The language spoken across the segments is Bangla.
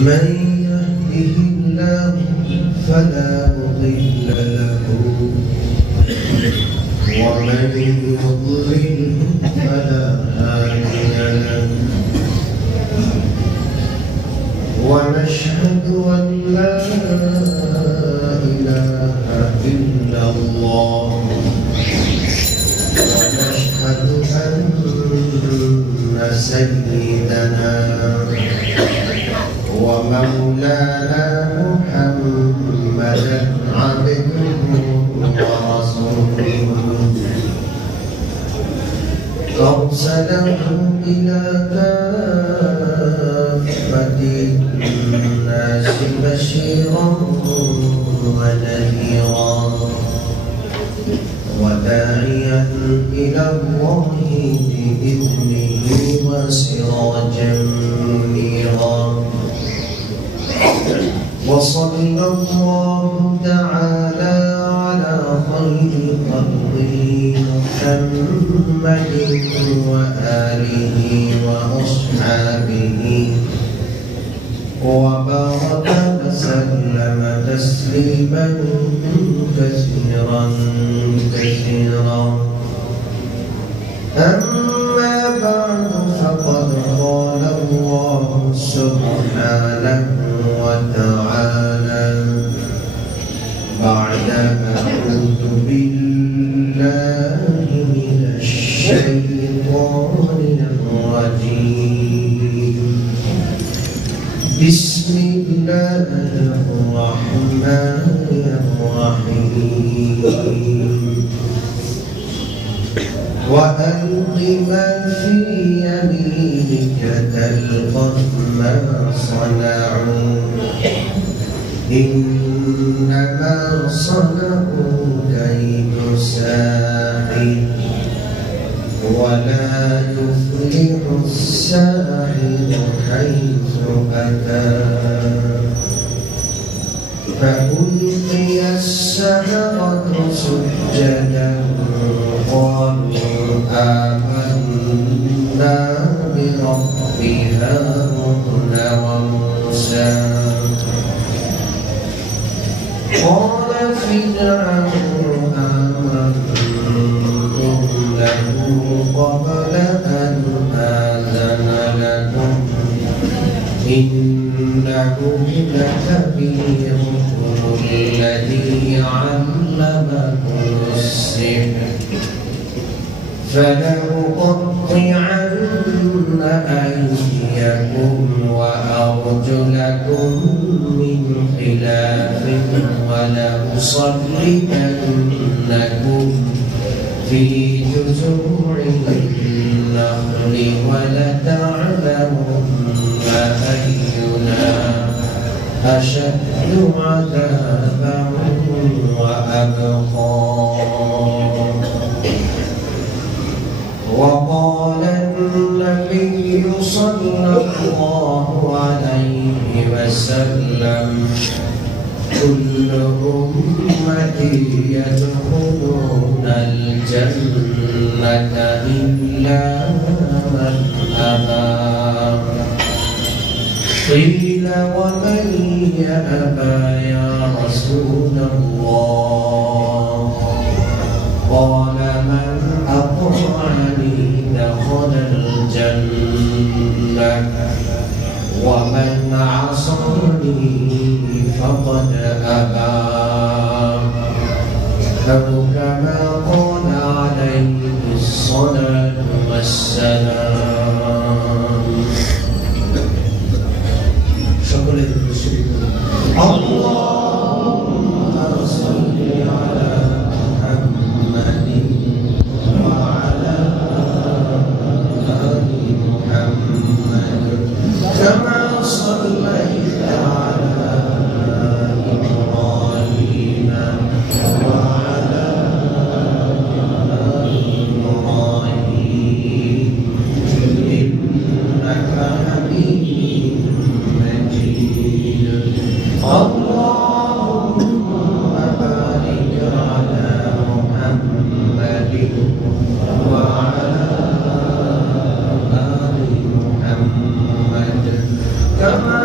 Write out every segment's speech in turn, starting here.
من يهده الله فلا مضل له ومن يضلل فلا هادي له ونشهد أن لا إله إلا الله ونشهد أن سيدنا ومولانا محمدا عبده ورسوله أرسله إلى كافة الناس بشيرا ونذيرا وداعيا إلى الله بإذنه وسراجا منيرا وصلى الله تعالى على خير خلقه محمد وآله وأصحابه وبارك وسلم تسليما كثيرا كثيرا. أما بعد فقد قال الله سبحانه وتعالى بعد أعوذ بالله من الشيطان الرجيم بسم الله الرحمن الرحيم وألق ما في يمينك تلقف ما صنعوا إنما صنعوا كيد ساحر ولا يفلح الساحر حيث أتى فألقي السحرة سجدا قالوا آمنا برب هارون وموسى قال فرعون آمنتم له قبل أن آذن لكم إنه لكبيركم الذي علمكم السحر فلأقطعن أيديكم وأرجلكم من خلاف ولأصلبنكم في جذوع النخل ولتعلمن أينا أشد عذابا وأبقى. وقال النبي صلى الله عليه وسلم كل أمتي يدخلون الجنة إلا من أبى قيل ومن يأبى يا رسول الله قال من أطاعني دخل الجنة ومن عصاني فقد أبى أو كما قال عليه الصلاة والسلام. شكرا للمشركين. اللهم صل على محمد وعلى آل محمد كما صليت على إبراهيم وعلى آل إبراهيم إنك حميد مجيد. اللهم بارك على محمد وعلى آل محمد كما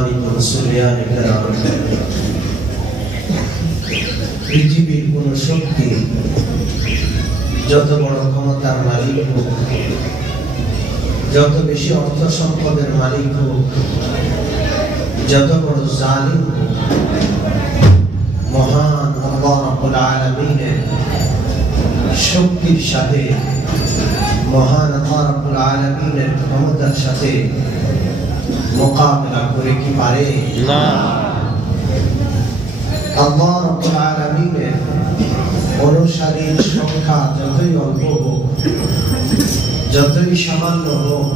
সম্মানিত মুসলিয়ানে কেরাম, পৃথিবীর কোন শক্তি যত বড় ক্ষমতার মালিক হোক, যত বেশি অর্থ সম্পদের মালিক হোক, যত বড় জালিম হোক, মহান আল্লাহ রাব্বুল আলামিনের শক্তির সাথে, মহান আল্লাহ রাব্বুল আলামিনের ক্ষমতার সাথে মোকাবেলা করে কি পারে? না। আল্লাহ রাব্বুল আলামিনের অনুসারীর সংখ্যা যতই অল্প হোক, যতই সামান্য হোক,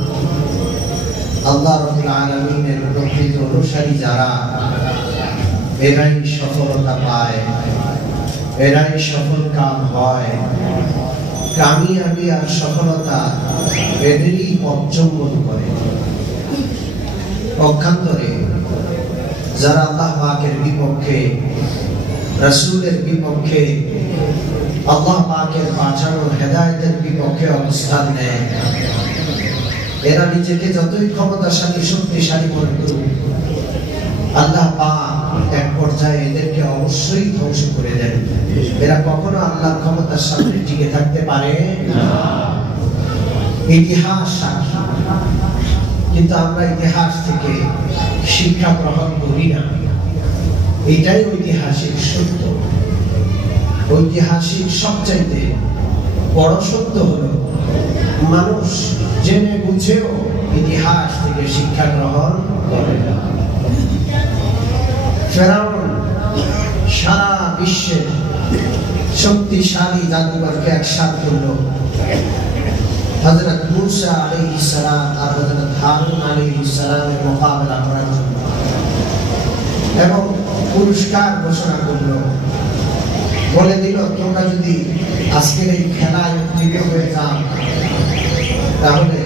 আল্লাহ রাব্বুল আলামিনের প্রকৃত অনুসারী যারা, এরাই সফলতা পায়, এরাই সফল কাম হয়। কামিয়াবি আর সফলতা এদেরই পথচুম্বন করে। পক্ষান্তরে যারা আল্লাহ পাকের বিপক্ষে, রাসূলের বিপক্ষে, আল্লাহ পাকের পাঠানো হেদায়েতের বিপক্ষে অবস্থান নেয়, এরা নিজেকে যতই ক্ষমতাশালী শক্তিশালী মনে করুক, আল্লাহ পাক এক পর্যায়ে এদেরকে অবশ্যই ধ্বংস করে দেন। এরা কখনো আল্লাহর ক্ষমতার সামনে টিকে থাকতে পারে না। ইতিহাস সাক্ষী। কিন্তু আমরা ইতিহাস থেকে শিক্ষা গ্রহণ করি না। এটাই ঐতিহাসিক সত্য। ঐতিহাসিক সবচাইতে বড় সত্য হলো মানুষ জেনে বুঝেও ইতিহাস থেকে শিক্ষা গ্রহণ করে না। ফেরাউন সারা বিশ্বের শক্তিশালী জাদুঘরকে একসাথ করল। হযরত মূসা আলাইহিস সালাম আর হযরত হারুন আলাইহিস সালামের মোকাবেলা করার জন্য, এবং পুরস্কার ঘোষণা করল। বলে দিল, তোমরা যদি আজকের এই খেলায় উত্তীর্ণ হয়ে যাও, তাহলে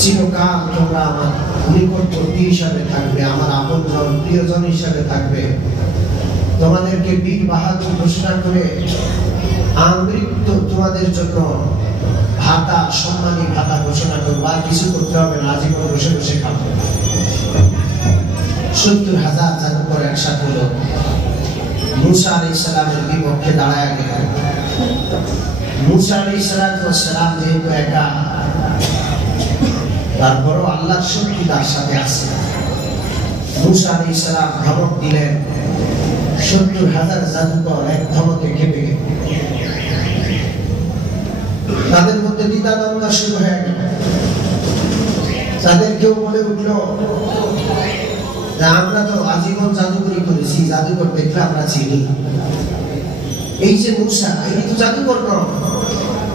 চিরকাল তোমরা আমার নিকটবর্তী হিসাবে থাকবে, আমার আপনজন প্রিয়জন হিসাবে থাকবে। তোমাদেরকে বীর বাহাদুর ঘোষণা করে আমৃত্যু তোমাদের জন্য ভাতা, সম্মানী ভাতা ঘোষণা করবো। আর কিছু করতে হবে না, আজীবন বসে বসে খাবো। ৭০,০০০ জাদুকর একসাথে হলো, মূসা আলাইহিস সালামের বিপক্ষে দাঁড়ায় গেল। মূসা আলাইহিস সালাম যেহেতু একা, তারপরও আল্লাহর শক্তি তার সাথে আছে। মূসা আলাইহিস সালাম ধমক দিলেন, ৭০,০০০ জাদুকর এক ধমকে কেঁপে গেল। তাদের মধ্যে দ্বিধাদ্বন্দ্ব শুরু হয়ে গেল। তাদের কেউ বলে উঠলো, আমরা তো আজীবন জাদুকরি করেছি, জাদুকর দেখলে আমরা চিনি। এই যে মূসা, এই তো জাদুকর নয়,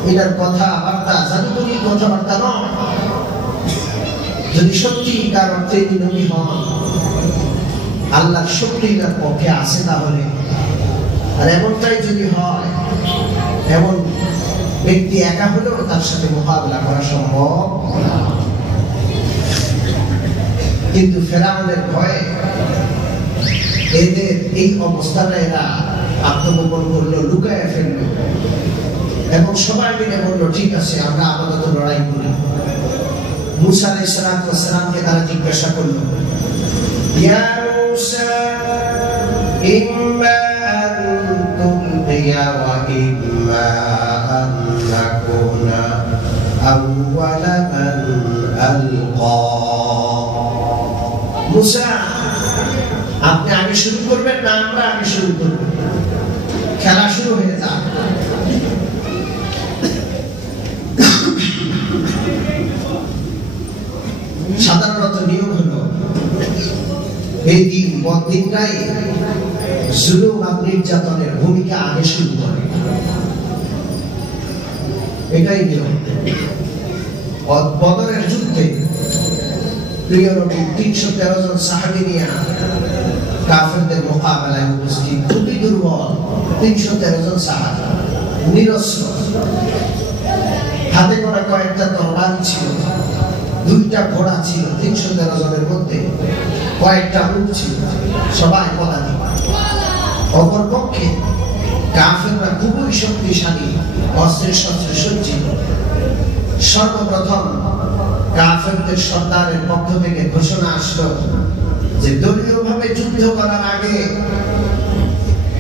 এটার কথাবার্তা জাদুকরি কথাবার্তা নয়। যদি সত্যিকার অর্থে নবী হন, আল্লাহর শক্তি তার পক্ষে আছে তাহলে, আর এমনটাই যদি হয়, এমন ব্যক্তি একা হলেও তার সাথে মোকাবিলা করা সম্ভব। কিন্তু ফেরাউনের ভয়ে এদের এই অবস্থাটা এরা আত্মগোপন করলো, লুকায় ফেললো, এবং সবাই মিলে বললো, ঠিক আছে, আমরা আপাতত লড়াই করি। মূসা আলাইহিস সালামকে তারা জিজ্ঞাসা করলো, ইয়া মূসা ইম্মা আন তুলকিয়া ওয়া ইম্মা আন নাকুনা আউওয়ালা মান আলকা। মূসা, আপনি আগে শুরু করবেন না আমরা আগে শুরু করব? খেলা শুরু হয়ে যাক। সাধারণত নিয়ম হলো, এই দিনটাই জুলুম আর নির্যাতনের ভূমিকা আগে শুরু করে। এটাই নিয়ম। বদরের যুদ্ধে প্রিয় নবী ৩১৩ জন সাহাবী নিয়ে কাফেরদের মোকাবেলায় উপস্থিত। খুবই দুর্বল ৩১৩ জন সাহাবী, নিরস্ত্র, হাতে করা কয়েকটা তরবারি ছিল, 2টা ঘোড়া ছিল ৩১৩ জনের মধ্যে, কয়েকটা উট ছিল, সবাই পদাতিক। অপরপক্ষে কাফেররা খুবই শক্তিশালী, অস্ত্রে শস্ত্রে সজ্জিত। সর্বপ্রথম কাফেরদের সর্দারের পক্ষ থেকে ঘোষণা আসলো যে দলীয়ভাবে যুদ্ধ করার আগে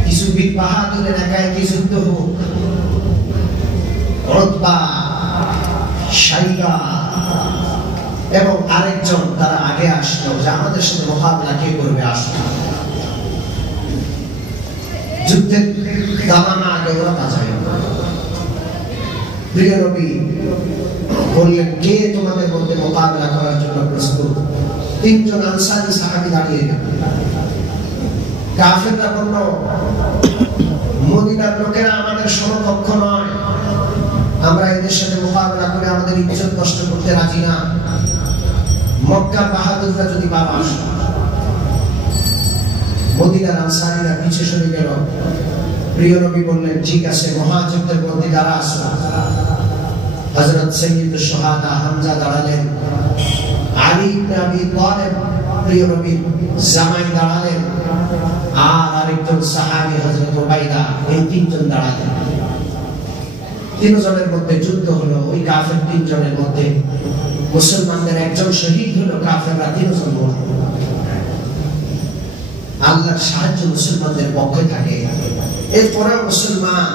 কিছু বীর বাহাদুরের একাএকি যুদ্ধ হোক, উতবা, শাইবা এবং আরেকজন তারা আগে আসলো যে আমাদের সাথে মোকাবিলা কে করবে, আসলো যুদ্ধের দামানা আগে ওরা বাজায়। প্রিয় নবী বললেন, কে তোমাদের মধ্যে মোকাবিলা করার জন্য প্রস্তুত? তিনজন আনসারী সাহাবী দাঁড়িয়ে গেলেন। কাফেররা বলল, মদিনার লোকেরা আমাদের সমকক্ষ নয়, আমরা এদের সাথে মোকাবিলা করে আমাদের ইজ্জত নষ্ট করতে রাজি না। মক্কার বাহাদুররা যদি বাবা আসে। মদিনার আনসারীরা পিছে সরে গেল। প্রিয় নবী বললেন, ঠিক আছে, মহাযুদ্ধের মধ্যে যারা আসো। হযরত সাইয়্যিদুশ শুহাদা হামজা দাঁড়ালেন, আলী ইবনে আবি তালেব প্রিয় নবীর জামাই দাঁড়ালেন, আর আরেকজন সাহাবী হযরত উবাইদা, এই তিনজন দাঁড়ালেন। তিনজনের মধ্যে যুদ্ধ হলো। ওই কাফের তিনজনের মধ্যে মুসলমানদের একজন শহীদ হলো, কাফেররা তিনজন মরল। আল্লাহর সাহায্য মুসলমানদের পক্ষে থাকে। এরপরে মুসলমান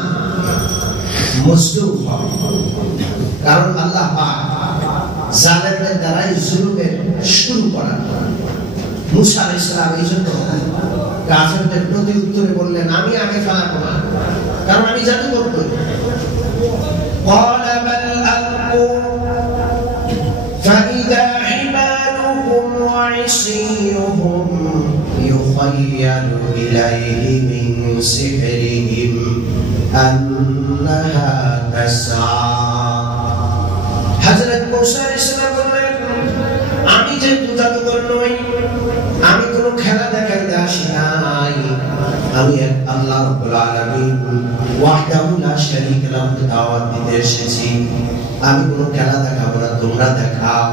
মজলুম হয়, কারণ আল্লাহ পাক জালেমদের দ্বারাই জুলুমের শুরু করান। মুসা আলাইহিস সালাম এই জন্য কাফেরদের প্রতি উত্তরে বললেন, আমি আগে ফেলাবো না, কারণ আমি জাদুকর করি। قال بل ألقوا فإذا حبالهم وعصيهم يخيل إليه من سحرهم أنها تسعى। হযরত মুসা আলাইহিস সালাম বললেন, আমি যে জাদুকর নই, আমি কোনো খেলা দেখাইতে আসি নাই, আমি আল্লাহ রাব্বুল আলামিন ওয়াহদাহু লা শারীকা লাহু দাওয়াত দিতে এসেছি। আমি কোনো খেলা দেখাবো না, তোমরা দেখাও।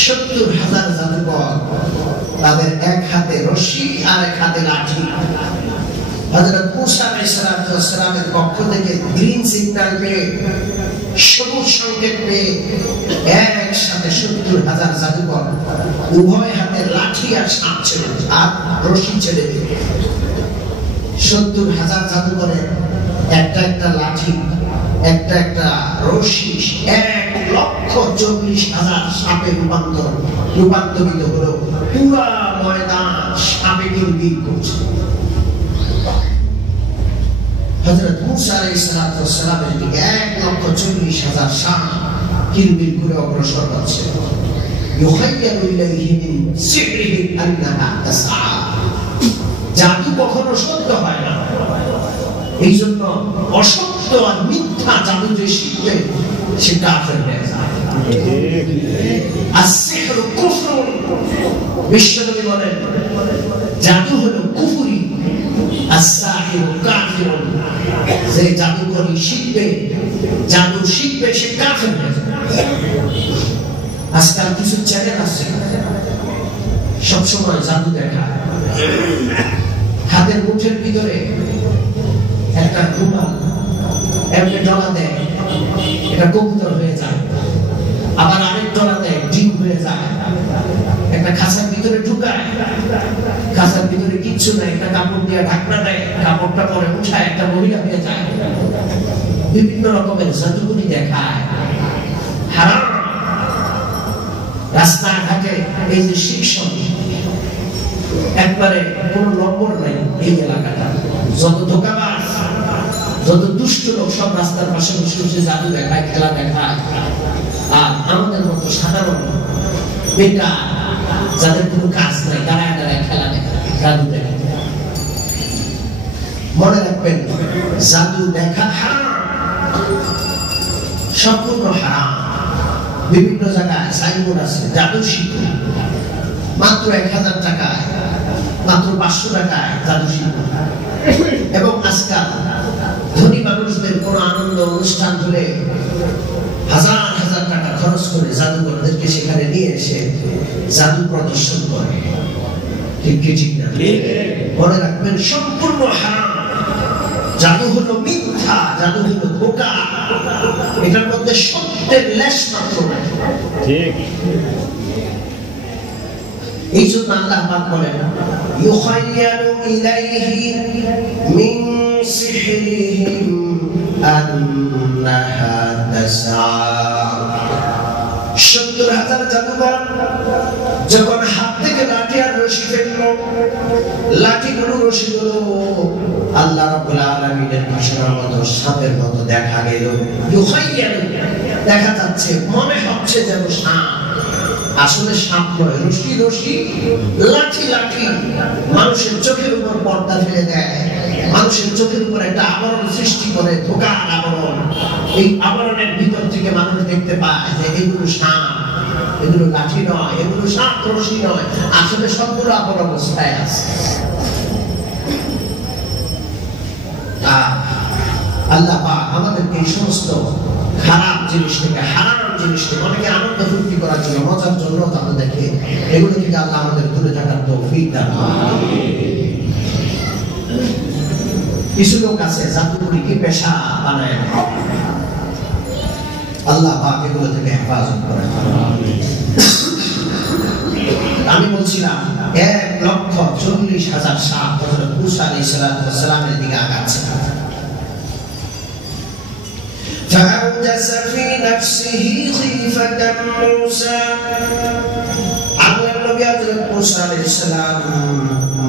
৭০,০০০ জাদুকর, তাদের এক হাতে রশি আর এক হাতে লাঠি। হযরত মুসা আলাইহিস সালামের পক্ষ থেকে গ্রিন সিগন্যাল পেয়ে, সবুজ সংকেত পেয়ে একসাথে ৭০,০০০ জাদুকর উভয় হাতে লাঠি আর সাপ ছেড়ে আর রশি ছেড়ে দিল। ৭০,০০০ জাদুকরের একটা একটা লাঠি, একটা একটা রশি ১,৪০,০০০ সাপে রূপান্তরিত হলো। পুরা ময়দান সাপে কিলবিল করছে। হযরত মুসা আলাইহিস সালামের দিকে ১,৪০,০০০ সাপ কিলবিল করে অগ্রসর হচ্ছে। ইউখাইয়ালু ইলাইহি মিন সিহরিহি আন্নাহা তাসআ। জাদু কখনো সত্য হয় না, এই জন্য অসত্য আর মিথ্যা জাদু যে শিখবে সে কাফের হয়ে যায়। আর-সিহরু কুফরুন, বিশ্বনবী বলেন জাদু হলো কুফরি। আর-সাহিরু কাফিরুন, যে জাদুকরি শিখবে, জাদু শিখবে, সে কাফের হয়ে যায়। আজকাল কিছু চ্যানেল আছে সবসময় জাদু দেখায়। হাতের মুঠের ভিতরে একটা রুমাল এমনি ডলা দেয়, এটা কবুতর হয়ে যায়। আবার আরেক ডলা দেয়, ডিম হয়ে যায়। একটা খাঁচার ভিতরে ঢুকায়, খাঁচার ভিতরে কিচ্ছু নাই, একটা কাপড় দিয়ে ঢাকনা দেয়, কাপড়টা পরে উঠায় একটা মহিলা হয়ে যায়। বিভিন্ন রকমের জাদুগুলি দেখায়, হারাম। রাস্তাঘাটে এই যে শিক্ষণ, একবারে কোনো নম্বর নাই। এই এলাকাটা যত ধোঁকাবাজ, যত দুষ্ট লোক, সব রাস্তার পাশে বসে বসে জাদু দেখায়, খেলা দেখায়। আর আমাদের মতো সাধারণ বেকার, যাদের কোনো কাজ নাই, দাঁড়ায় দাঁড়ায় খেলা দেখায়, জাদু দেখায়। মনে রাখবেন, জাদু দেখা হারাম, সম্পূর্ণ হারাম। বিভিন্ন জায়গায় সাইনবোর্ড আছে, জাদু শিখুন, মাত্র ১,০০০ টাকায়, মাত্র ৫০০ টাকায় জাদু শিখুন। এবং আজকাল ধনী মানুষদের কোন আনন্দ অনুষ্ঠান হলে হাজার হাজার টাকা খরচ করে জাদুকরদেরকে সেখানে নিয়ে এসে জাদু প্রদর্শন করে। ঠিক কি ঠিক না? মনে রাখবেন, সম্পূর্ণ হারাম। জাদু হলো মিথ্যা, জাদু হলো ধোঁকা, এটার মধ্যে সত্যের লেশ মাত্র নাই। ঠিক। এই জন্য আল্লাহ পাক বলেন ইউখাইয়ালু ইলাইহি মিন সিহরিহিম আন্নাহা তাসআ। ৭০,০০০ জাদুকর যখন হাত থেকে লাঠি আর রশি ফেললো, লাঠিগুলো রশিগুলো আল্লাহ রাব্বুল আলামিনের ভাষার মতো সাপের মতো দেখা গেল। ইউখাইয়ালু দেখা যাচ্ছে, মনে হচ্ছে যেন সাপ, আসলে সাপ নয়, রশি রশি, লাঠি লাঠি। মানুষের চোখের উপর পর্দা ফেলে দেয়, মানুষের চোখের উপর একটা আবরণ সৃষ্টি করে, ধোঁকার আবরণ। এই আবরণের ভিতর থেকে মানুষ দেখতে পায় যে এগুলো সাপ, এগুলো লাঠি নয়, এগুলো সাপ রশি নয়, আসলে সবগুলো আপন অবস্থায় আছে। আল্লাহ পাক আমাদেরকে এই সমস্ত খারাপ জিনিস থেকে, হারাম জিনিস থেকে, অনেকে আনন্দ ফুর্তি করার জন্য, মজার জন্য আমাদেরকে এগুলো থেকে আল্লাহ আমাদের দূরে থাকার তৌফিক দান করুন। কিছু লোক আছে জাদুকরিকে পেশা বানায়, আল্লাহ পাক এগুলো থেকে হেফাজত করেন। আমি বলছিলাম ১,৪০,০০০ সাপ হযরত মূসা আলাইহিস সালামের দিকে আগাচ্ছে। فأوجس في نفسه خيفة موسى। আল্লাহর নবী হযরত মূসা আলাইহিস সালাম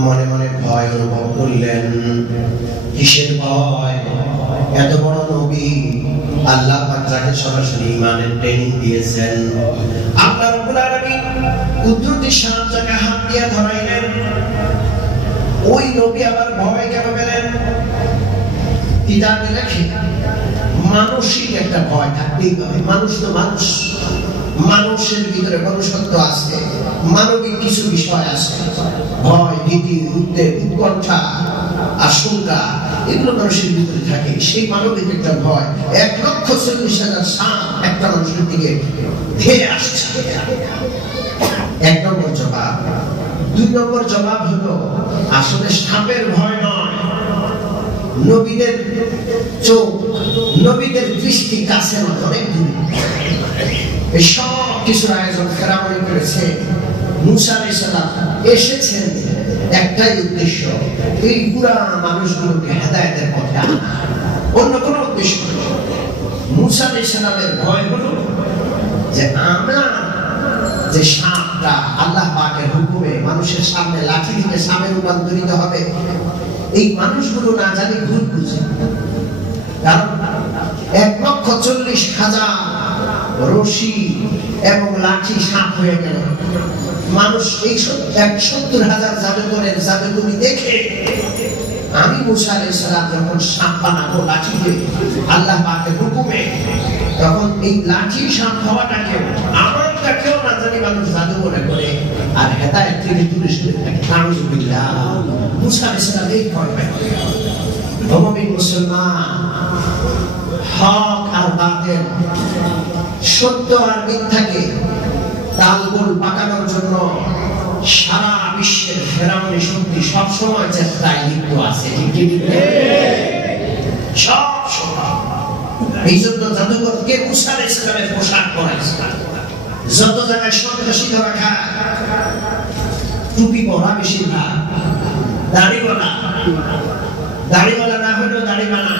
মনে মনে ভয় অনুভব করলেন। কিসের ভয়? এত বড় নবী, আল্লাহ পাক যাকে সরাসরি ঈমানের ট্রেনিং দিয়েছেন, আল্লাহ রাব্বুল আলামিন কুদরতি সাহায্যকে হাত দিয়ে ধরাইলেন। ওই নবী আবার ভয় কেন পেলেন? কিতাবে লেখে মানসিক একটা ভয় থাকতেই পারে। মানুষ তো মানুষ, মানুষের ভিতরে মনুষ্যত্ব আছে, মানবিক কিছু বিষয় আছে, ভয়, ভীতি, উদ্বেগ, উৎকণ্ঠা, আশঙ্কা, এগুলো মানুষের ভিতরে থাকে। সেই মানবিক একটা ভয়। ১,৪০,০০০ সাপ একটা মানুষের দিকে ধেয়ে আসছে। ১ নম্বর জবাব। ২ নম্বর জবাব হলো আসলে সাপের ভয় নয়, নবীদের চোখ, নবীদের দৃষ্টি কাছে নয়, অনেক দূরে। এই সব কিছুর আয়োজন ফেরাউন করেছে। মূসা আলাইহিস সালাম এসেছেন একটাই উদ্দেশ্য, এই পুরা মানুষগুলোকে হেদায়েতের পথে আনা, অন্য কোনো উদ্দেশ্য নেই। মূসা আলাইহিস সালামের ভয় হলো যে আমরা যে সাপটা আল্লাহ পাকের হুকুমে মানুষের সামনে লাঠি থেকে সাপে রূপান্তরিত হবে, এই মানুষগুলো না জানি ভুল বুঝে। কারণ ১,৪০,০০০ রশি এবং লাঠি সাপ হয়ে গেল। মানুষ এই ৭০,০০০ জাদুকরের জাদুকরি দেখে, আমি মূসা আলাইহিস সালাম যখন সাপ বানাবো লাঠিকে আল্লাহ পাকের হুকুমে, তখন এই লাঠি সাপ হওয়াটাকে আমারটাকেও না জানি মানুষ জাদু মনে করে আর হেদায়েত থেকে দূরে সরে থাকে। নাউযুবিল্লাহ। মূসা আলাইহিস সালাম এই ভয় পায়। মুমিন মুসলমান, হক আর বাতিল, সত্য আর মিথ্যাকে তালগোল পাকানোর জন্য সারা বিশ্বের ফেরাউনি শক্তি সবসময় চেষ্টায় লিপ্ত আছে। সব সময়। এই জন্য জাদুকরকে মূসা আলাইহিস সালামের পোশাক পরাইছে। যত জায়গায় সন্ত্রাসী ধরা খায়, টুপি পরা বেশিরভাগ, দাড়িওয়ালা, দাড়িওয়ালা না হলেও দাড়ি বানা,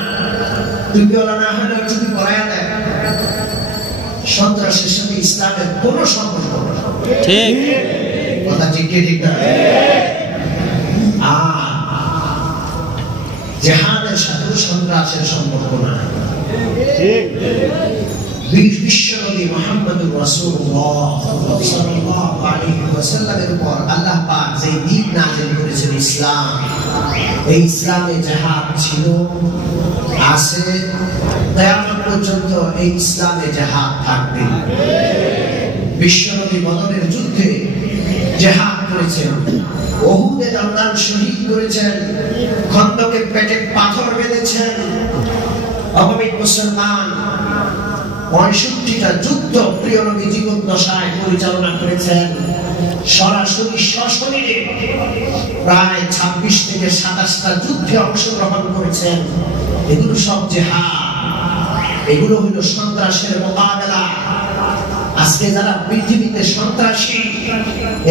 টুপিওয়ালা না হলেও টুপি পরাইয়া দেয়। সন্ত্রাসের সাথে ইসলামের কোনো সম্পর্ক নেই। ঠিক কথা, ঠিক ঠিক না? আর জিহাদের সাথে সন্ত্রাসের সম্পর্ক নাই। ঠিক। বিশ্বনবী মুহাম্মদুর রাসূলুল্লাহ সাল্লাল্লাহু আলাইহি ওয়াসাল্লামের উপর আল্লাহ পাক যে দ্বীপ নাযিল করেছেন ইসলাম, এই ইসলামে জিহাদ ছিল, আছে, কিয়ামত পর্যন্ত এই ইসলামে জিহাদ থাকবে। বিশ্বনবী বদরের যুদ্ধে জিহাদ করেছেন, উহুদে জান্নাত শহীদ করেছেন, খন্দকে পেটে পাথর বেঁধেছেন। অভাবী মুসলমান ৬৫টা যুদ্ধ প্রিয় নবী জীবন দশায় পরিচালনা করেছেন। সরাসরি সশরীরে প্রায় ২৬ থেকে ২৭টা যুদ্ধে অংশগ্রহণ করেছেন। এগুলো সব জিহাদ, এগুলো হলো সন্ত্রাসের মোকাবেলা। আজকে যারা পৃথিবীতে সন্ত্রাসী,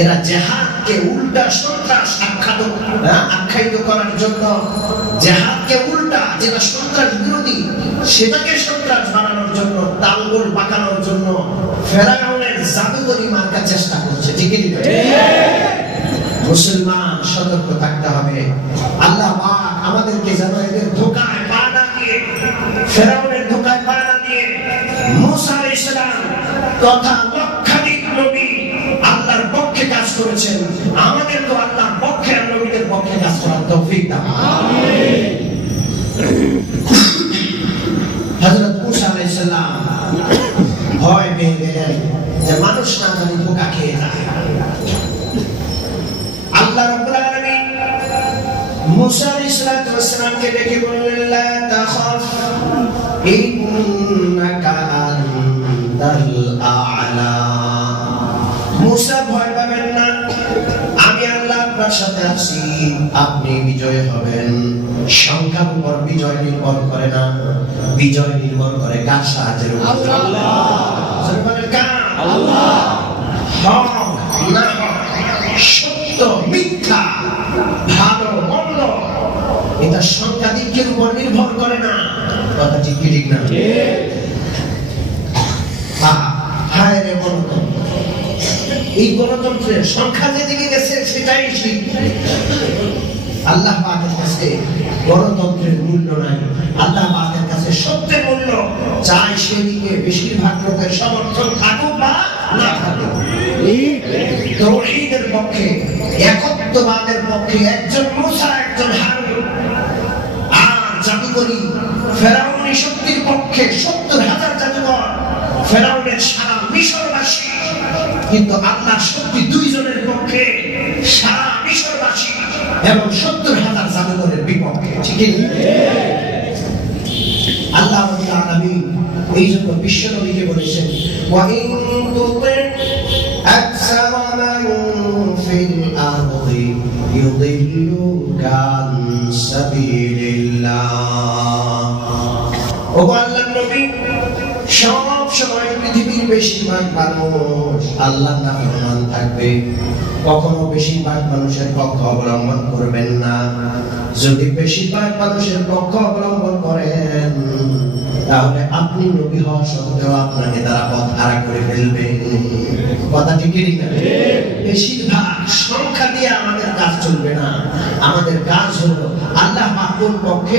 এরা জিহাদকে উল্টা সন্ত্রাস আখ্যায়িত করার জন্য, জিহাদকে উল্টা যেটা সন্ত্রাস বিরোধী সেটাকে সন্ত্রাস বানানোর জন্য, তালগোল পাকানোর জন্য ফেরাউনের জাদুকরি মার্কা চেষ্টা করছে। ঠিক কি ঠিক? মুসলমান সতর্ক থাকতে হবে। আল্লাহ পাক আমাদেরকে যেন এদের ধোঁকায় পা না দিয়ে, ফেরাউনের ধোঁকায় পা না দিয়ে মুসা আলাইহিস সালাম তথা লক্ষাধিক নবী আল্লাহর পক্ষে কাজ করেছেন, আমাদের তো আল্লাহর পক্ষে আর নবীদের পক্ষে কাজ করার তৌফিক দান। আমিন। হযরত মুসা আলাইহিস সালাম ভয় পেয়ে গেলেন যে মানুষ না জানি ধোঁকা খেয়ে যায়। আল্লাহ রাব্বুল আলামিন মুসা আলাইহিস সালামকে ডেকে বললেন, লা তাখাফ ইন্নাকা আনতাল আ'লা। মুসা ভয় পাবেন না, আমি আল্লাহ আপনার সাথে আছি, আপনি বিজয় হবেন। সংখ্যার উপর বিজয় নির্ভর করে না, বিজয় নির্ভর করে কার সাহায্যের উপর? আল্লাহ। আল্লাহ। হক না হক, সত্য মিথ্যা, ভালো মন্দ, এটা সংখ্যাধিক্যের উপর নির্ভর করে না। কথা ঠিক কি ঠিক না? হায় রে গণতন্ত্র, এই গণতন্ত্রের সংখ্যা যেদিকে গেছে সেটাই ঠিক। আল্লাহ পাকের কাছে গণতন্ত্রের মূল্য নাই, আল্লাহ পাকের কাছে সত্যের মূল্য। চাই সেদিকে বেশিরভাগ লোকের সমর্থন থাকুক বা না থাকুক। তাওহীদের পক্ষে, একত্ববাদের পক্ষে একজন মুসা, একজন হারুন। আর জাদুকরি ফেরাউনি শক্তির পক্ষে ৭০,০০০ জাদুকর, ফেরাউনের সারা মিশরবাসী। কিন্তু আল্লাহর শক্তি দুইজনের পক্ষে, সারা মিশরবাসী এবং ৭০,০০০ জাদুকরের বিপক্ষে। ঠিক কি? আল্লাহ রাব্বুল আলামিন এই জন্য বিশ্বনবীকে বলেছেন, ওয়া ইন তুতি আকসারা মান ফিল আরদি ইউদিল্লুকা আন সাবিলিল্লাহ। ও আল্লাহর নবী, সব সময় পৃথিবীর বেশিরভাগ মানুষ আল্লাহর নাফরমান থাকবে, কখনো বেশিরভাগ মানুষের পক্ষ অবলম্বন করবেন না। যদি বেশিরভাগ মানুষের পক্ষ অবলম্বন করেন, তাহলে আপনি নবী হওয়া সত্ত্বেও আপনাকে তারা পথ হারা করে ফেলবে। কথা ঠিক কি না? বেশিরভাগ সংখ্যা দিয়ে আমাদের কাজ চলবে না। আমাদের কাজ হলো আল্লাহ পাক কোন পক্ষে,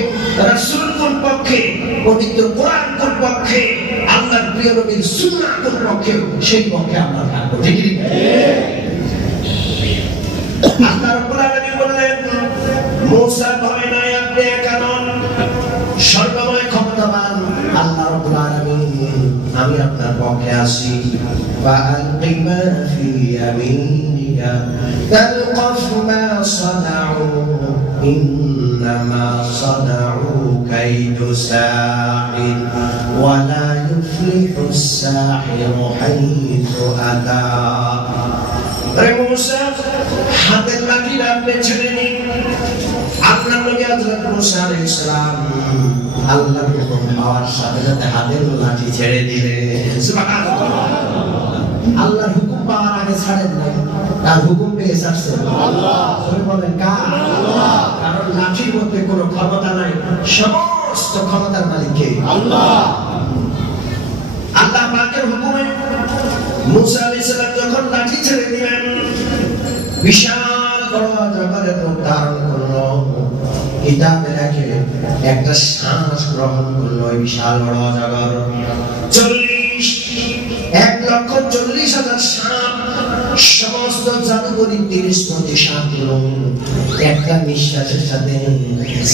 রাসূল কোন পক্ষে, পবিত্র কোরআন কোন পক্ষে, আল্লাহর প্রিয় নবীর সুন্নাহ কোন পক্ষে, সেই পক্ষে আমরা থাকবো। ঠিক কি? আল্লাহ রাব্বুল আলামিন বললেন, মুসা ভয় নাই, আপনি একা নন, সর্বময় ক্ষমতাবান আল্লাহ রাব্বুল আলামিন, আমি আপনার পক্ষে আছি। ফাআলকি মা ফি ইয়ামিনিকা তালকাফ মা সানাউ ইন্নামা সানাউ কাইদু সাহির ওয়া লা ইফলিহু সাহিরু হাইথু আতা। আরে মুসা, হাতের লাঠিটা আপনি ছেড়ে নিন। আল্লাহ নবী হযরত মুসা আলাইহিস সালাম আল্লাহর হুকুম পাওয়ার সাথে সাথে হাতের লাঠি ছেড়ে দিলেন। সুবহানাল্লাহ। আল্লাহর হুকুম পাওয়ার আগে ছাড়েন না, তার হুকুম পেয়ে ছাড়ছেন। আল্লাহ। সবাই বলেন কার? আল্লাহ। কারণ লাঠির মধ্যে কোনো ক্ষমতা নাই, সমস্ত ক্ষমতার মালিক কে? আল্লাহ। আল্লাহ পাকের হুকুমে মুসা আলাইহিস সালাম যখন লাঠি ছেড়ে দিলেন, বিশাল বড় জগতের রূপ ধারণ করলো। কিতাবে লেখে একটা শ্বাস গ্রহণ করলো ওই বিশাল বড় জগৎ। ১,৪০,০০০ সাপ, সমস্ত জাদুকরি ৩০-৩৫ সাপগুলো একটা নিঃশ্বাসের সাথে,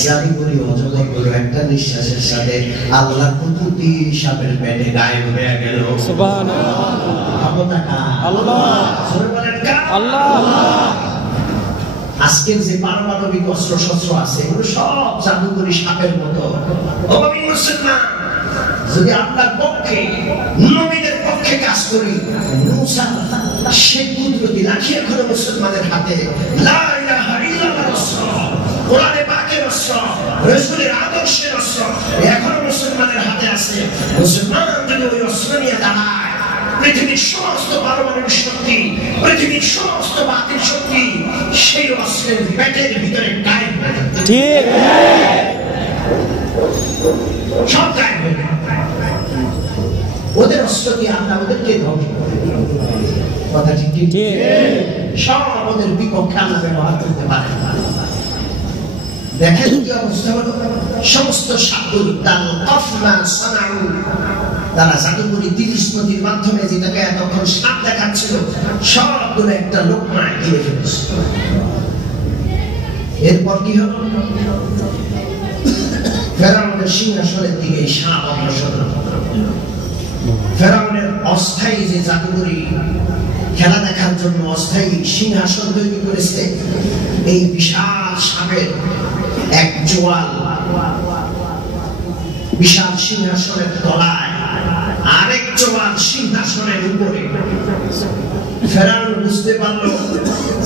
জাদুকরি অজগর গুলো একটা নিঃশ্বাসের সাথে আল্লাহ কুতুবি সাপের পেটে গায়েব হয়ে গেল। সুবহানাল্লাহ। আল্লাহ। আল্লাহ। আজকের যে পারমাণবিক অস্ত্র শস্ত্র আছে, এগুলো সব জাদুকরি সাপের মতো। ও মুসলমান, যদি আল্লাহর পক্ষে, নবীদের পক্ষে কাজ করি, মুসা সেই কুদরতি লাঠি এখনো মুসলমানের হাতে। লা ইলাহা ইল্লাল্লাহ অস্ত্র, কোরআনে পাকের অস্ত্র, রাসূলের আদর্শের অস্ত্র এখনো মুসলমানের হাতে আছে। মুসলমান যদি ওই অস্ত্র নিয়ে দাঁড়ায়, পৃথিবীর সমস্ত পারমাণবিক শক্তি, পৃথিবীর সমস্ত বাতিল শক্তি সেই অস্ত্রের পেটের ভিতরে গায়েব হয়ে যাবে। ঠিক, সব গায়েব হয়ে যাবে। ওদের অস্ত্র দিয়ে আমরা ওদেরকে ধ্বংস করে দিই। কথা ঠিক ঠিক, সব ওদের বিপক্ষে আমরা ব্যবহার করতে পারি। দেখেন কি অবস্থা হলো, সমস্ত তারা জাদুকরি 30 নদীর মাধ্যমে যেটাকে এতক্ষণ সাপ দেখাচ্ছিল সবগুলো একটা লোকমায় দিয়ে ফেলেছে। এরপর কি হলো, ফেরাউনের সিংহাসনের দিকে সাপ অগ্রসর হলো। ফেরাউনের অস্থায়ী যে জাদুকরি খেলা দেখার জন্য অস্থায়ী সিংহাসন তৈরি করেছে, এই বিশাল সাপের এক জোয়াল বিশাল সিংহাসনের তলায় আরেক জোয়াল সিংহাসনের উপরে। ফেরাউন বুঝতে পারল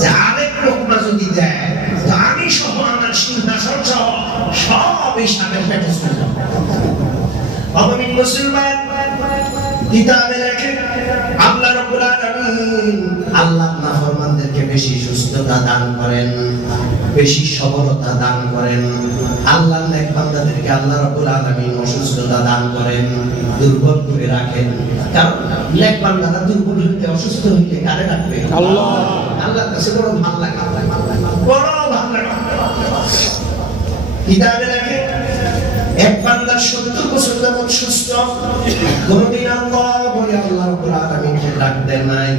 যে আরেক লোকমা যদি দেয় তো আমি সহ আমার সিংহাসন সহ সব এই সাপের পেটে চলে যাবে। মুমিন মুসলমান কিতাবে লেখে আল্লাহ রাব্বুল আলামিন আল্লাহর নাফরমানদেরকে বেশি সুস্থতা দান করেন, বেশি সবলতা দান করেন। আল্লাহর নেক বান্দাদেরকে আল্লাহ রাব্বুল আলামিন অসুস্থতা দান করেন, দুর্বল করে রাখেন। কারণ নেক বান্দারা দুর্বল হইতে, অসুস্থ হইতে কারে রাখবে? আল্লাহ। আল্লাহর কাছে বড় ভালো লাগে, বড় ভালো লাগে। কিতাবে লেখে এক বান্দা 70 বছর যাবত সুস্থ, কোনদিন আল্লাহ বলে আল্লাহ রাব্বুল আলামিনকে ডাকতেন নাই।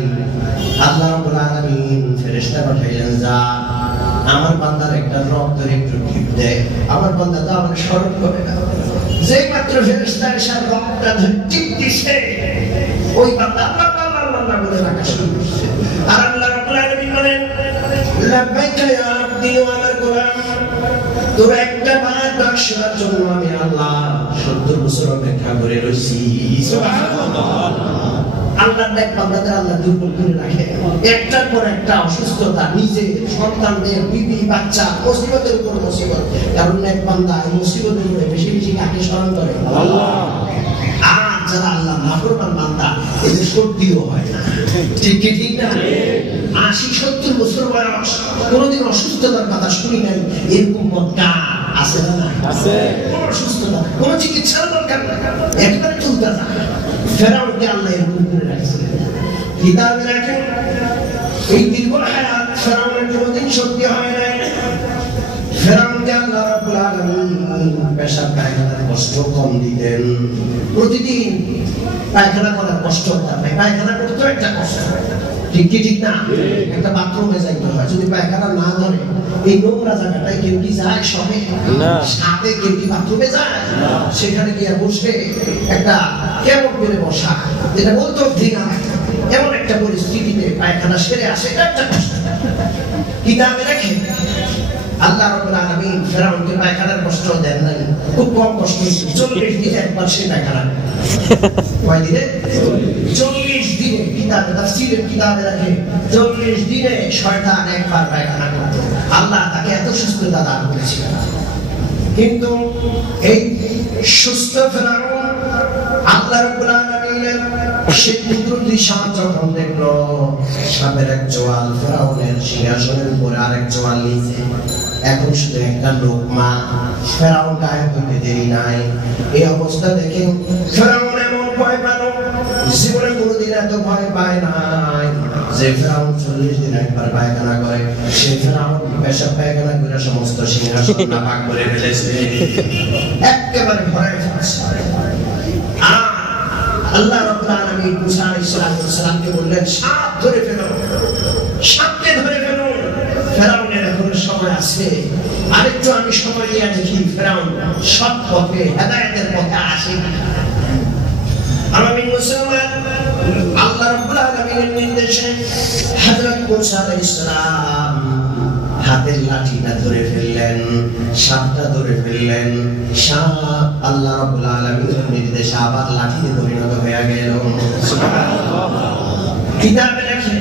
আল্লাহ রাব্বুল আলামিন ফেরেশতা পাঠাইলেন, যা আমার বান্দার একটা রক্তের একটু টিপ দেয়। আমার বান্দা তো আমাকে স্মরণ করে না, যেই মাত্র ফেরেশতা এসে রক্তটা টিপ দিছে ওই বান্দা আল্লাহ আল্লাহ আল্লাহ বলে ডাকা শুরু করছে। আর আল্লাহ রাব্বুল আলামিন বলেন, লাব্বাইকা ইয়া আবদি ওয়া আমার গোলাম, তোর একটা বার ডাক শোনার জন্য আমি আল্লাহ 70 বছর অপেক্ষা করে রয়েছি। সুবহানাল্লাহ। আল্লাহর নেক বান্দাদের আল্লাহ দুর্বল করে রাখে, একটার পর একটা অসুস্থতা, নিজে সন্তানদের, বিবি বাচ্চা, মুসিবতের উপর মুসিবত। কারণ নেক বান্দা এই মুসিবতের উপরে বেশি বেশি কাকে স্মরণ করে? আল্লাহ। আর যারা আল্লাহ নাফরমান বান্দা এদের সর্দিও হয় না। ঠিক কি ঠিক না? 80-70 বছর বয়স, কোনদিন অসুস্থতার কথা শুনি নাই, এরকম মক্কা আছে না? আছে। কোন অসুস্থতা, কোন চিকিৎসার দরকার না, একেবারে চলতে না। ফেরাউনকে আল্লাহ এরকম করে রাখছিলেন। কিতাবে রাখেন এই দীর্ঘ হায়াত ফেরাউনের কোনদিন সত্যি হয় নাই। ফেরাউনকে আল্লাহ রাব্বুল আলামিন পেশাব পায়খানার কষ্ট কম দিতেন। প্রতিদিন পায়খানা করার কষ্ট হতো, পায়খানা করতে একটা কষ্ট, ঠিক কি ঠিক না? একটা বাথরুমে যাইতে হয়, যদি পায়খানা না ধরে এই নোংরা জায়গাটায় কেউ কি যায়? সবে না। সাথে কেউ কি বাথরুমে যায়? সেখানে গিয়ে বসে একটা কেমন করে বসা, যেটা বলতো ঘৃণা, এমন একটা পরিস্থিতিতে পায়খানা সেরে আসে, এটা একটা কষ্ট। কিতাবে লেখে আল্লাহ রাব্বুল আলামিন ফেরাউনকে পায়খানার কষ্ট দেন নাই, খুব কম কষ্ট, 40 দিনে একবার সে পায়খানা। কয় দিনে? 40 দিনে। কিতাবে তাফসীরের কিতাবে রাখে 40 দিনে শয়তান একবার পায়খানা করত। আল্লাহ তাকে এত সুস্থতা দান করেছিলেন। কিন্তু এই সুস্থ ফেরাউন আল্লাহ রাব্বুল আলামিনের সেই কুদরতি সাপ যখন দেখলো সাপের এক জোয়াল ফেরাউনের সিংহাসনের উপরে আরেক জোয়াল নিচে, এখন শুধু একটা লোকমা, ফেরাউন গায়েব হতে দেরি নাই। এই অবস্থা দেখে ফেরাউন এমন ভয় পেল, জীবনে কোনোদিন এত ভয় পায় নাই। যে ফেরাউন 40 দিন একবার পায়খানা করে, সে ফেরাউন পেশাব পায়খানা করে সমস্ত সিংহাসন নাপাক করে ফেলেছে, একেবারে ভয় ফেলেছে। আল্লাহ রাব্বুল আলামিন মুসা আলাইহিস সালামকে বললেন, সাপ ধরে ফেলো, সাপকে ধরে ফেলো। ফেরাউনের এখন সময় আছে, আরেকটু আমি সময় নিয়ে দেখি ফেরাউন সৎ পথে, হেদায়েতের পথে আসে। আমি মুসলমান, আল্লাহ রাব্বুল আলামিনের নির্দেশে হযরত মুসা আলাইহিস সালাম হাতের লাঠিটা ধরে ফেললেন, সাপটা ধরে ফেললেন। সাপ আল্লাহ রাব্বুল আলামিনের নির্দেশে আবার লাঠিতে পরিণত হয়ে গেল। সুবহানাল্লাহ। কিতাবে লেখে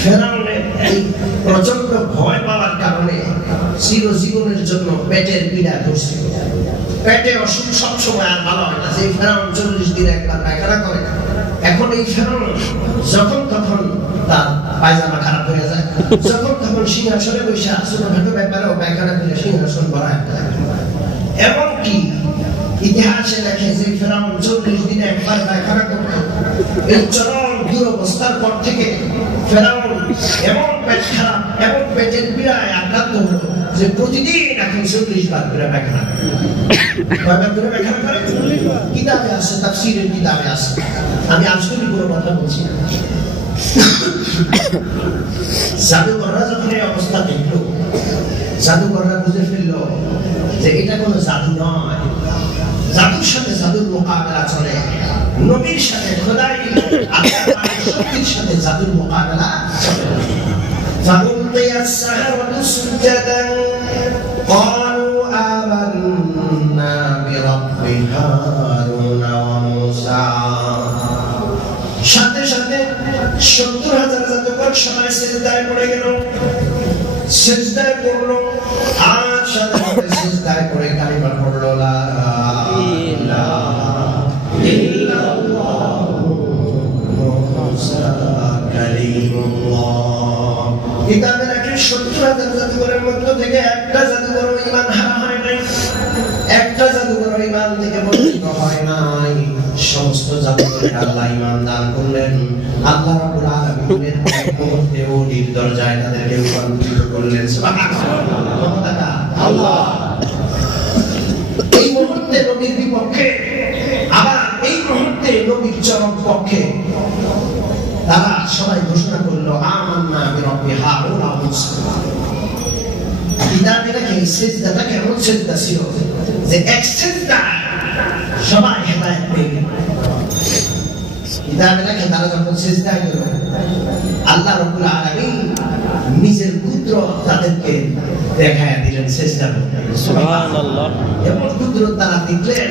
ফেরাউনের এই প্রচন্ড ভয় পাওয়ার কারণে চিরজীবনের জন্য পেটের পীড়া করছে, পেটে অসুখ সবসময় আর ভালো হয় না। যে ফেরাউন 40 দিনে একবার পায়খানা করে, এখন এই ফেরাউন যখন তখন তার পায়জামা খারাপ হয়ে যায়, যখন তখন সিংহাসনে বসে ছোটখাটো ব্যাপারেও পায়খানা করে সিংহাসন ভরা। এমনকি ইতিহাসে লেখে যে ফেরাউন 40 দিনে একবার পায়খানা করত, এই চরম দুরবস্থার পর থেকে ফেরাউন এমন পেট খারাপ, এমন পেটের পীড়ায় আক্রান্ত হলো যে প্রতিদিন এখন 40 বার করে পায়খানা করে। কয়বার করে পায়খানা করে? কিতাবে আছে, তাফসীরের কিতাবে আছে। আমি আসলে পুরো কথা বলছি না। জাদুকররা যখন এই অবস্থা দেখলো, জাদুকররা বুঝে ফেললো যে এটা কোনো জাদু নয়, জাদুর সাথে জাদুর মোকাবেলা চলে, নবীর সাথে খোদাই আল্লাহর শক্তির সাথে জাদুর মোকাবেলা চলে। فَأُلْقِيَ السَّحَرَةُ سُجَّدًا قَالُوا آمَنَّا بِرَبِّ هَارُونَ وَمُوسَى। সাথে সাথে 70,000 জাদুকর সবাই সিজদায় পড়ে গেল, সিজদায় পড়লো, আর সাথে সাথে সিজদায় পড়ে কালিমা পড়লো, লা ইলাহা ইল্লাল্লাহু মুসা কালিমুল্লাহ। কিতাবে রাখে 70,000 জাদুকরের মধ্য থেকে একটা জাদুকর ঈমান হারা হয় নাই, একটা জাদুকর ঈমান থেকে বঞ্চিত হয় নাই। সমস্ত জাদুকরকে আল্লাহ ঈমান দান করলেন। আল্লাহ রাব্বুল আলামিনের মুহূর্তে ওলির দরজায় তাদেরকে রূপান্তরিত করলেন। সুবহানাল্লাহ, আল্লাহ এই মুহূর্তে নবীর বিপক্ষে, আবার এই মুহূর্তে নবীর চরম পক্ষে তারা সবাই ঘোষণা করলো আমান্না বিরব্বি হারুন ওয়া মূসা। কিতাবে রাখে সিজদাটা কেমন সিজদা ছিল যে এক সিজদা সবাই হেদায়েত পেয়ে গেল। কিতাবে রাখে তারা যখন সিজদায় গেল, আল্লাহ রাব্বুল আলামিন নিজের কুদরত তাদেরকে দেখায় দিলেন সিজদা করতে। সুবহানাল্লাহ, এমন কুদরত তারা দেখলেন,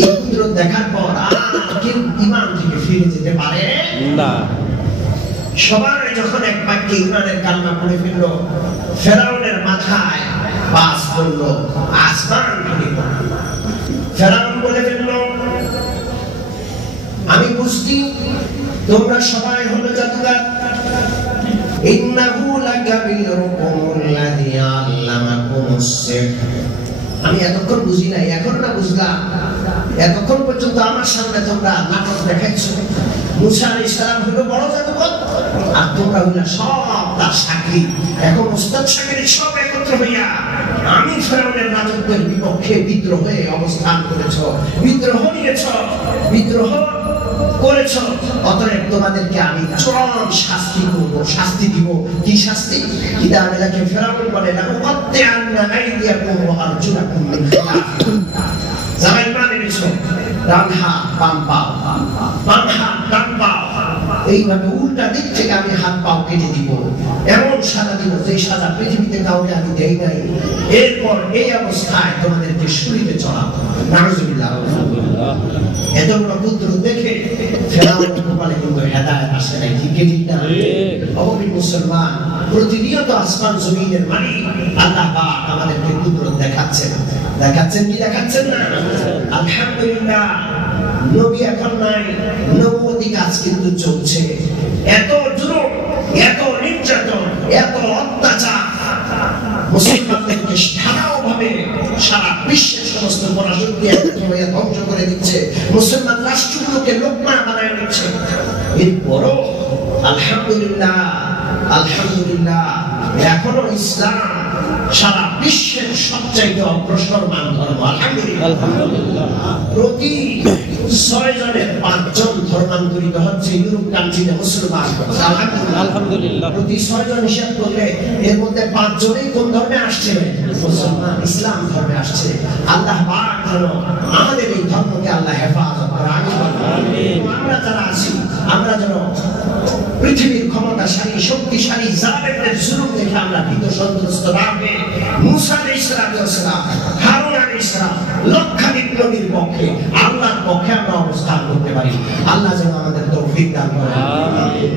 এই কুদরত দেখার পর আর কেউ ঈমান থেকে ফিরে যেতে পারে না। সবাই যখন এক বাক্যে ঈমানের কালিমা পড়ে ফেলল, ফেরাউনের মাথায় বাজ পড়ল, আসমান ভেঙে পড়ল। ফেরাউন বলে ফেলল, আমি বুঝছি তোমরা সবাই হলো জাদুকর। ইন্নাহু লাকাবিরুকুমুল্লাযী আল্লামাকুমুস সিহর। আমি এতক্ষণ বুঝি নাই, এখন না বুঝলাম। এতক্ষণ পর্যন্ত আমার সামনে তোমরা নাটক দেখাইছো। মুসা আলাইহিস সালাম হলো বড় জাদুকর, আর তোমরা হইলা সব তার সাক্ষী। এখন ওস্তাদ সাক্ষী সব একত্র হইয়া আমি ফেরাউনের রাজত্বের বিপক্ষে বিদ্রোহে অবস্থান করেছ, বিদ্রোহ নিয়েছ, বিদ্রোহ করেছ। অতএব তোমাদেরকে আমি চরম শাস্তি করব, শাস্তি দিব। কি শাস্তি? কিতাবে লেখে ফেরাউন বলে লাকুত্তিআন্না আইদিয়াকুম ওয়া আরজুলাকুম মিন খিলাফ। যারা ঈমান এনেছো, ডান হাত বাম পাও, বাম হাত ডান পাও, এইভাবে উল্টা দিক থেকে আমি হাত পাও কেটে দিব। এমন সাজা দিব যে সাজা পৃথিবীতে কাউকে আমি দেই নাই। এরপর এই অবস্থায় তোমাদেরকে শুলিতে চড়াবো। নাউজুবিল্লাহ। এত বড় পুত্র দেখে ফেরাউনের কপালে কিন্তু হেদায়েত আসে নাই। ঠিক না? অবশ্যই মুসলমান, প্রতিনিয়ত আসমান জমিনের মালিক আল্লাহ পাক আমাদেরকে কুদরত দেখাচ্ছেন। দেখাচ্ছেন কি দেখাচ্ছেন না? আলহামদুলিল্লাহ, নবী এখন নাই, নবুয়তি কাজ কিন্তু চলছে। এত জুলুম, এত নির্যাতন, এত অত্যাচার মুসলমানদেরকে ধারাওভাবে সারা বিশ্বের সমস্ত পরাশক্তি একত্র হয়ে ধ্বংস করে দিচ্ছে। মুসলমান রাষ্ট্রগুলোকে লোকমা বানায় দিচ্ছে। এরপরও আলহামদুলিল্লাহ, আলহামদুলিল্লাহ, এখনো ইসলাম সারা বিশ্বের সবচাইতে অগ্রসরমান ধর্ম। আলহামদুলিল্লাহ, প্রতি 6 জনের 5 জন ধর্মান্তরিত হচ্ছে ইউরোপ কান্ট্রিতে মুসলমান। আলহামদুলিল্লাহ, প্রতি 6 জন হিসাব করলে এর মধ্যে 5 জনই কোন ধর্মে আসছে? মুসলমান, ইসলাম ধর্মে আসছে। আল্লাহ পাক যেন আমাদের এই ধর্মকে আল্লাহ হেফাজত করে। আমিন। আমরা যারা আছি, আমরা যেন পৃথিবীর ক্ষমতাশালী শক্তিশালী জালেমদের জুলুম দেখে আমরা ভীত সন্ত্রস্ত না হয়ে মুসা আলাইহিস সালাম, হারুন আলাইহিস সালাম, লক্ষাধিক নবীর পক্ষে, আল্লাহর পক্ষে আমরা অবস্থান করতে পারি। আল্লাহ যেন আমাদের তৌফিক দান করেন। আমিন।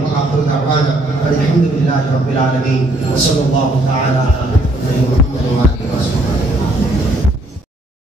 আলহামদুলিল্লাহি রাব্বিল আলামিন। সাল্লাল্লাহু তাআলা আলা